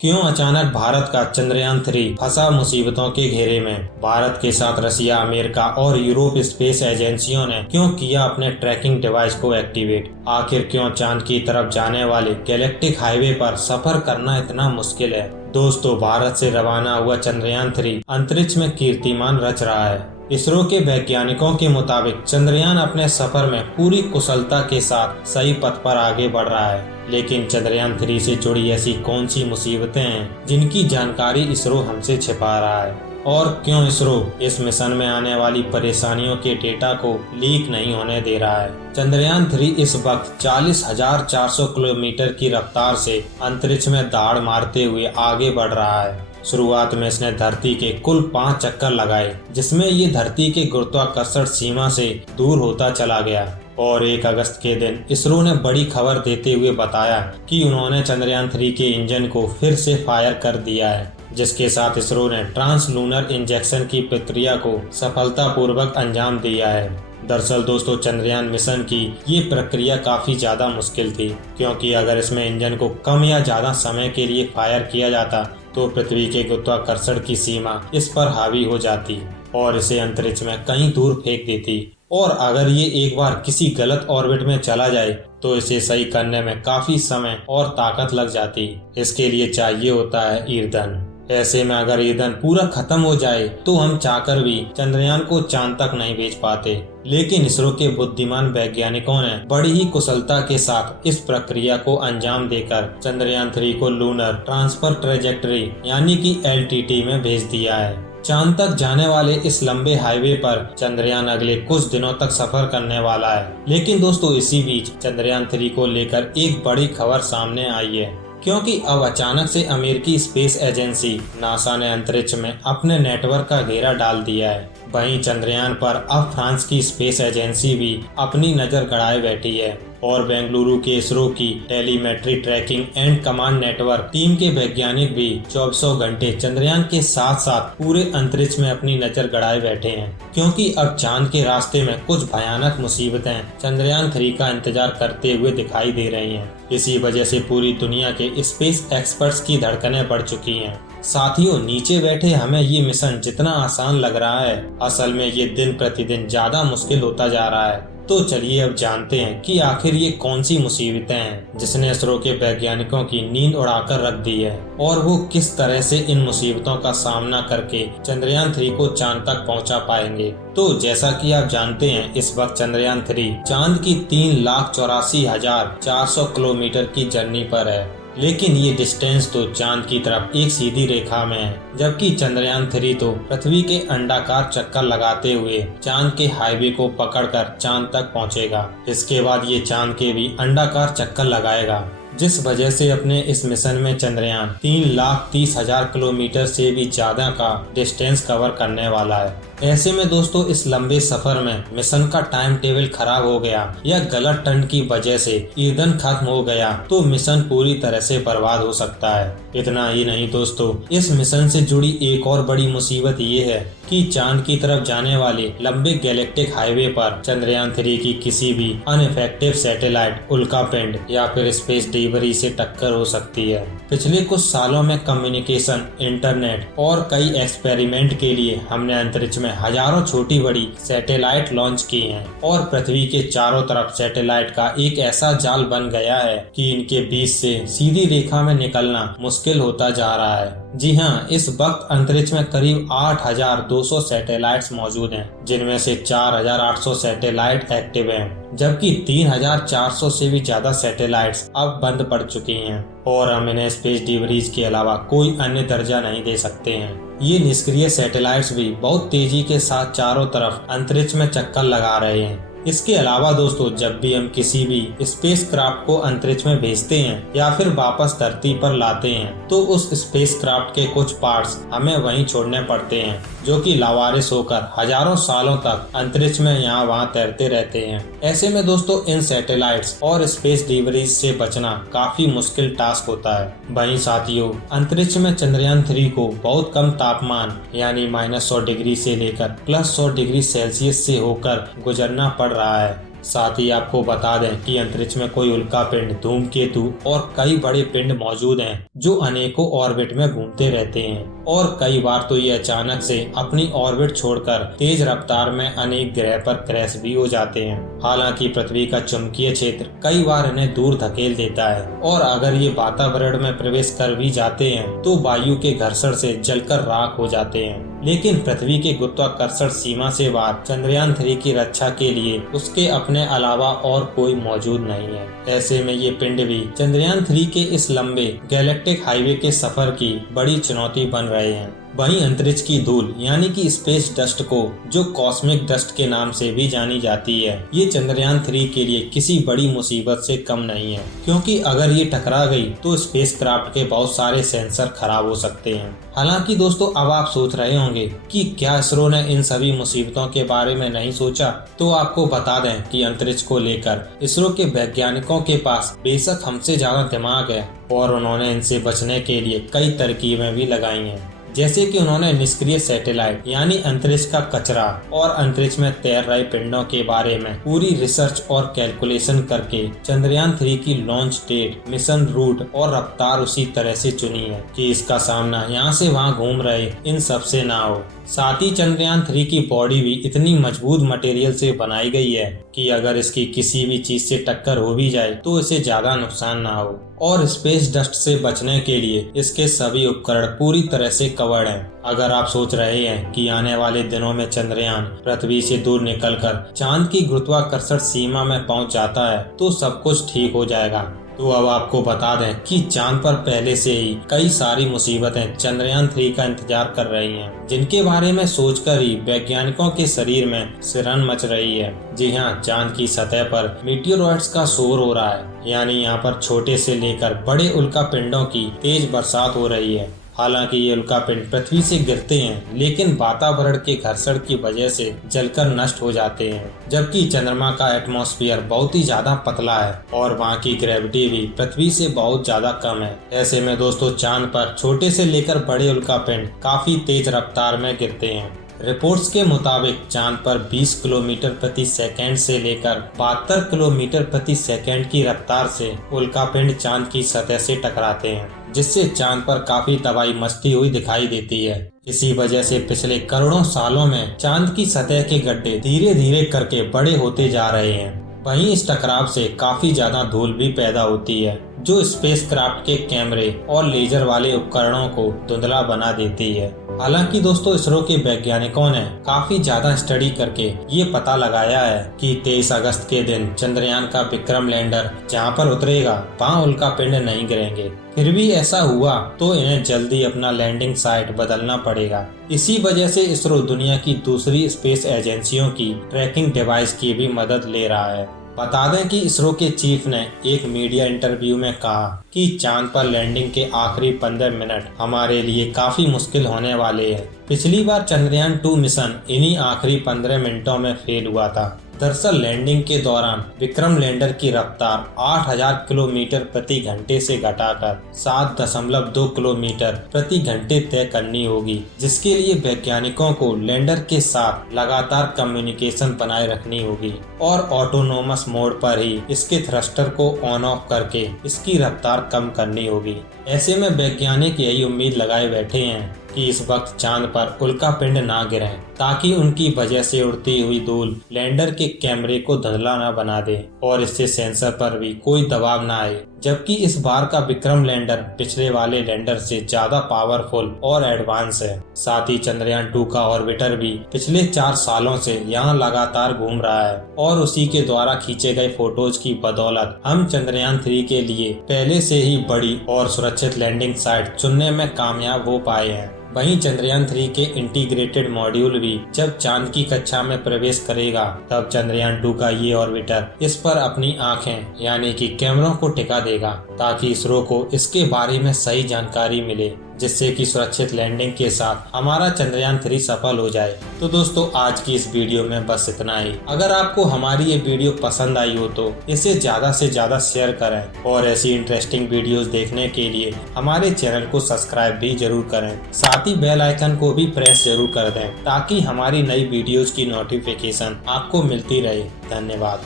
क्यों अचानक भारत का चंद्रयान-3 फंसा मुसीबतों के घेरे में? भारत के साथ रसिया, अमेरिका और यूरोप स्पेस एजेंसियों ने क्यों किया अपने ट्रैकिंग डिवाइस को एक्टिवेट? आखिर क्यों चांद की तरफ जाने वाले गैलेक्टिक हाईवे पर सफर करना इतना मुश्किल है? दोस्तों, भारत से रवाना हुआ चंद्रयान-3 अंतरिक्ष में कीर्तिमान रच रहा है। इसरो के वैज्ञानिकों के मुताबिक चंद्रयान अपने सफर में पूरी कुशलता के साथ सही पथ पर आगे बढ़ रहा है। लेकिन चंद्रयान-3 से जुड़ी ऐसी कौन सी मुसीबतें हैं जिनकी जानकारी इसरो हमसे छिपा रहा है? और क्यों इसरो इस मिशन में आने वाली परेशानियों के डेटा को लीक नहीं होने दे रहा है? चंद्रयान-3 इस वक्त 40,400 किलोमीटर की रफ्तार से अंतरिक्ष में दाड़ मारते हुए आगे बढ़ रहा है। शुरुआत में इसने धरती के कुल 5 चक्कर लगाए, जिसमें ये धरती के गुरुत्वाकर्षण सीमा से दूर होता चला गया। और 1 अगस्त के दिन इसरो ने बड़ी खबर देते हुए बताया कि उन्होंने चंद्रयान-3 के इंजन को फिर से फायर कर दिया है, जिसके साथ इसरो ने ट्रांसलूनर इंजेक्शन की प्रक्रिया को सफलतापूर्वक अंजाम दिया है। दरअसल दोस्तों, चंद्रयान मिशन की ये प्रक्रिया काफी ज्यादा मुश्किल थी, क्योंकि अगर इसमें इंजन को कम या ज्यादा समय के लिए फायर किया जाता तो पृथ्वी के गुरुत्वाकर्षण की सीमा इस पर हावी हो जाती और इसे अंतरिक्ष में कहीं दूर फेंक देती। और अगर ये एक बार किसी गलत ऑर्बिट में चला जाए तो इसे सही करने में काफी समय और ताकत लग जाती। इसके लिए चाहिए होता है ईंधन। ऐसे में अगर ईंधन पूरा खत्म हो जाए तो हम चाहकर भी चंद्रयान को चांद तक नहीं भेज पाते। लेकिन इसरो के बुद्धिमान वैज्ञानिकों ने बड़ी ही कुशलता के साथ इस प्रक्रिया को अंजाम देकर चंद्रयान-3 को लूनर ट्रांसफर ट्रेजेक्टरी यानी कि LTT में भेज दिया है। चांद तक जाने वाले इस लंबे हाईवे पर चंद्रयान अगले कुछ दिनों तक सफर करने वाला है। लेकिन दोस्तों, इसी बीच चंद्रयान-3 को लेकर एक बड़ी खबर सामने आई है, क्योंकि अब अचानक से अमेरिकी स्पेस एजेंसी नासा ने अंतरिक्ष में अपने नेटवर्क का घेरा डाल दिया है। वहीं चंद्रयान पर अब फ्रांस की स्पेस एजेंसी भी अपनी नजर गड़ाए बैठी है और बेंगलुरु के इसरो की telemetry tracking and command network team के वैज्ञानिक भी 24 घंटे चंद्रयान के साथ साथ पूरे अंतरिक्ष में अपनी नजर गड़ाए बैठे हैं, क्योंकि अब चांद के रास्ते में कुछ भयानक मुसीबतें चंद्रयान-3 का इंतजार करते हुए दिखाई दे रही हैं। इसी वजह से पूरी दुनिया के स्पेस एक्सपर्ट्स की धड़कनें बढ़ चुकी हैं। साथियों, नीचे बैठे हमें ये मिशन जितना आसान लग रहा है, असल में ये दिन प्रतिदिन ज्यादा मुश्किल होता जा रहा है। तो चलिए अब जानते हैं कि आखिर ये कौन सी मुसीबतें हैं जिसने इसरो के वैज्ञानिकों की नींद उड़ाकर रख दी है और वो किस तरह से इन मुसीबतों का सामना करके चंद्रयान-3 को चांद तक पहुंचा पाएंगे। तो जैसा कि आप जानते हैं, इस वक्त चंद्रयान-3 चांद की 3,84,400 किलोमीटर की जर्नी पर है। लेकिन ये डिस्टेंस तो चांद की तरफ एक सीधी रेखा में है, जबकि चंद्रयान-3 तो पृथ्वी के अंडाकार चक्कर लगाते हुए चांद के हाईवे को पकड़कर चांद तक पहुंचेगा। इसके बाद ये चांद के भी अंडाकार चक्कर लगाएगा, जिस वजह से अपने इस मिशन में चंद्रयान 3,30,000 किलोमीटर से भी ज्यादा का डिस्टेंस कवर करने वाला है। ऐसे में दोस्तों, इस लंबे सफर में मिशन का टाइम टेबल खराब हो गया या गलत टर्न की वजह से ईंधन खत्म हो गया तो मिशन पूरी तरह से बर्बाद हो सकता है। इतना ही नहीं दोस्तों, इस मिशन से जुड़ी एक और बड़ी मुसीबत ये है कि चांद की तरफ जाने वाले लंबे गैलेक्टिक हाईवे पर चंद्रयान-3 की किसी भी अनइफेक्टिव सैटेलाइट, उल्कापिंड या फिर स्पेस डिबरी से टक्कर हो सकती है। पिछले कुछ सालों में कम्युनिकेशन, इंटरनेट और कई एक्सपेरिमेंट के लिए हमने अंतरिक्ष में हजारों छोटी बड़ी सैटेलाइट लॉन्च की हैं और पृथ्वी के चारों तरफ सैटेलाइट का एक ऐसा जाल बन गया है कि इनके बीच से सीधी रेखा में निकलना मुश्किल होता जा रहा है। जी हाँ, इस वक्त अंतरिक्ष में करीब 8,200 सैटेलाइट्स मौजूद हैं, जिनमें से 4,800 सैटेलाइट एक्टिव हैं, जबकि 3,400 से भी ज्यादा सैटेलाइट्स अब बंद पड़ चुकी हैं और हम इन्हें स्पेस डिबरीज के अलावा कोई अन्य दर्जा नहीं दे सकते हैं। ये निष्क्रिय सैटेलाइट्स भी बहुत तेजी के साथ चारों तरफ अंतरिक्ष में चक्कर लगा रहे हैं। इसके अलावा दोस्तों, जब भी हम किसी भी स्पेस क्राफ्ट को अंतरिक्ष में भेजते हैं या फिर वापस धरती पर लाते हैं तो उस स्पेस क्राफ्ट के कुछ पार्ट्स हमें वहीं छोड़ने पड़ते हैं, जो कि लावारिस होकर हजारों सालों तक अंतरिक्ष में यहाँ वहाँ तैरते रहते हैं। ऐसे में दोस्तों, इन सैटेलाइट्स और स्पेस डिबरीज से बचना काफी मुश्किल टास्क होता है। वहीं साथियों, अंतरिक्ष में चंद्रयान-3 को बहुत कम तापमान यानी -100 डिग्री से लेकर +100 डिग्री सेल्सियस से होकर गुजरना पड़ रहा है। साथ ही आपको बता दें कि अंतरिक्ष में कोई उल्का पिंड, धूमकेतु और कई बड़े पिंड मौजूद हैं जो अनेकों ऑर्बिट में घूमते रहते हैं और कई बार तो ये अचानक से अपनी ऑर्बिट छोड़कर तेज रफ्तार में अनेक ग्रह पर क्रैश भी हो जाते हैं। हालांकि पृथ्वी का चुंबकीय क्षेत्र कई बार इन्हें दूर धकेल देता है और अगर ये वातावरण में प्रवेश कर भी जाते हैं तो वायु के घर्षण से जलकर राख हो जाते हैं। लेकिन पृथ्वी के गुरुत्वाकर्षण सीमा से बाहर चंद्रयान 3 की रक्षा के लिए उसके अपने अलावा और कोई मौजूद नहीं है। ऐसे में ये पिंड भी चंद्रयान 3 के इस लंबे गैलेक्टिक हाईवे के सफर की बड़ी चुनौती बन रहे हैं। वहीं अंतरिक्ष की धूल यानी कि स्पेस डस्ट को, जो कॉस्मिक डस्ट के नाम से भी जानी जाती है, ये चंद्रयान 3 के लिए किसी बड़ी मुसीबत से कम नहीं है, क्योंकि अगर ये टकरा गई तो स्पेसक्राफ्ट के बहुत सारे सेंसर खराब हो सकते हैं। हालांकि दोस्तों, अब आप सोच रहे होंगे कि क्या इसरो ने इन सभी मुसीबतों के बारे में नहीं सोचा, तो आपको बता दें कि अंतरिक्ष को लेकर इसरो के वैज्ञानिकों के पास बेशक हमसे ज्यादा दिमाग है और उन्होंने इनसे बचने के लिए कई तरकीबें भी लगाई हैं। जैसे कि उन्होंने निष्क्रिय सैटेलाइट यानी अंतरिक्ष का कचरा और अंतरिक्ष में तैर रहे पिंडों के बारे में पूरी रिसर्च और कैलकुलेशन करके चंद्रयान 3 की लॉन्च डेट, मिशन रूट और रफ्तार उसी तरह से चुनी है कि इसका सामना यहाँ से वहाँ घूम रहे इन सब से ना हो। साथ ही चंद्रयान 3 की बॉडी भी इतनी मजबूत मटेरियल से बनाई गई है कि अगर इसकी किसी भी चीज से टक्कर हो भी जाए तो इसे ज्यादा नुकसान ना हो। और स्पेस डस्ट से बचने के लिए इसके सभी उपकरण पूरी तरह से कवर्ड हैं। अगर आप सोच रहे हैं कि आने वाले दिनों में चंद्रयान पृथ्वी से दूर निकलकर चांद की गुरुत्वाकर्षण सीमा में पहुंच जाता है तो सब कुछ ठीक हो जाएगा, तो अब आपको बता दें कि चांद पर पहले से ही कई सारी मुसीबतें चंद्रयान 3 का इंतजार कर रही हैं, जिनके बारे में सोचकर ही वैज्ञानिकों के शरीर में सिरहन मच रही है। जी हाँ, चांद की सतह पर मीटियोरॉइड्स का शोर हो रहा है, यानी यहाँ पर छोटे से लेकर बड़े उल्का पिंडों की तेज बरसात हो रही है। हालांकि ये उल्कापिंड पृथ्वी से गिरते हैं लेकिन वातावरण के घर्षण की वजह से जलकर नष्ट हो जाते हैं, जबकि चंद्रमा का एटमॉस्फेयर बहुत ही ज्यादा पतला है और वहाँ की ग्रेविटी भी पृथ्वी से बहुत ज्यादा कम है। ऐसे में दोस्तों, चांद पर छोटे से लेकर बड़े उल्कापिंड काफी तेज रफ्तार में गिरते हैं। रिपोर्ट्स के मुताबिक चांद पर 20 किलोमीटर प्रति सेकंड से लेकर 72 किलोमीटर प्रति सेकंड की रफ्तार से उल्कापिंड चांद की सतह से टकराते हैं, जिससे चांद पर काफी तबाही मचती हुई दिखाई देती है। इसी वजह से पिछले करोड़ों सालों में चांद की सतह के गड्ढे धीरे धीरे करके बड़े होते जा रहे हैं। वहीं इस टकराव से काफी ज्यादा धूल भी पैदा होती है, जो स्पेसक्राफ्ट के कैमरे और लेजर वाले उपकरणों को धुंधला बना देती है। हालांकि दोस्तों, इसरो के वैज्ञानिकों ने काफी ज्यादा स्टडी करके ये पता लगाया है कि 23 अगस्त के दिन चंद्रयान का विक्रम लैंडर जहां पर उतरेगा वहां उल्कापिंड नहीं गिरेंगे। फिर भी ऐसा हुआ तो इन्हें जल्दी अपना लैंडिंग साइट बदलना पड़ेगा। इसी वजह से इसरो दुनिया की दूसरी स्पेस एजेंसियों की ट्रैकिंग डिवाइस की भी मदद ले रहा है। बता दें कि इसरो के चीफ ने एक मीडिया इंटरव्यू में कहा कि चांद पर लैंडिंग के आखिरी 15 मिनट हमारे लिए काफी मुश्किल होने वाले हैं। पिछली बार चंद्रयान 2 मिशन इन्हीं आखिरी 15 मिनटों में फेल हुआ था। दरअसल लैंडिंग के दौरान विक्रम लैंडर की रफ्तार 8000 किलोमीटर प्रति घंटे से घटाकर 7.2 किलोमीटर प्रति घंटे तय करनी होगी, जिसके लिए वैज्ञानिकों को लैंडर के साथ लगातार कम्युनिकेशन बनाए रखनी होगी और ऑटोनोमस मोड पर ही इसके थ्रस्टर को ऑन ऑफ करके इसकी रफ्तार कम करनी होगी। ऐसे में वैज्ञानिक यही उम्मीद लगाए बैठे हैं कि इस वक्त चांद पर उल्कापिंड ना गिरें, ताकि उनकी वजह से उड़ती हुई धूल लैंडर के कैमरे को धुंधला न बना दे और इससे सेंसर पर भी कोई दबाव न आए। जबकि इस बार का विक्रम लैंडर पिछले वाले लैंडर से ज्यादा पावरफुल और एडवांस है। साथ ही चंद्रयान 2 का ऑर्बिटर भी पिछले 4 सालों से यहाँ लगातार घूम रहा है और उसी के द्वारा खींचे गए फोटोज की बदौलत हम चंद्रयान 3 के लिए पहले से ही बड़ी और सुरक्षित लैंडिंग साइट चुनने में कामयाब हो पाए हैं। वहीं चंद्रयान 3 के इंटीग्रेटेड मॉड्यूल भी जब चांद की कक्षा में प्रवेश करेगा, तब चंद्रयान 2 का ये ऑर्बिटर इस पर अपनी आंखें यानी कि कैमरों को टिका देगा, ताकि इसरो को इसके बारे में सही जानकारी मिले, जिससे कि सुरक्षित लैंडिंग के साथ हमारा चंद्रयान 3 सफल हो जाए। तो दोस्तों, आज की इस वीडियो में बस इतना ही। अगर आपको हमारी ये वीडियो पसंद आई हो तो इसे ज्यादा से ज्यादा शेयर करें और ऐसी इंटरेस्टिंग वीडियोस देखने के लिए हमारे चैनल को सब्सक्राइब भी जरूर करें। साथ ही बेल आइकन को भी प्रेस जरूर कर दें, ताकि हमारी नई वीडियोस की नोटिफिकेशन आपको मिलती रहे। धन्यवाद।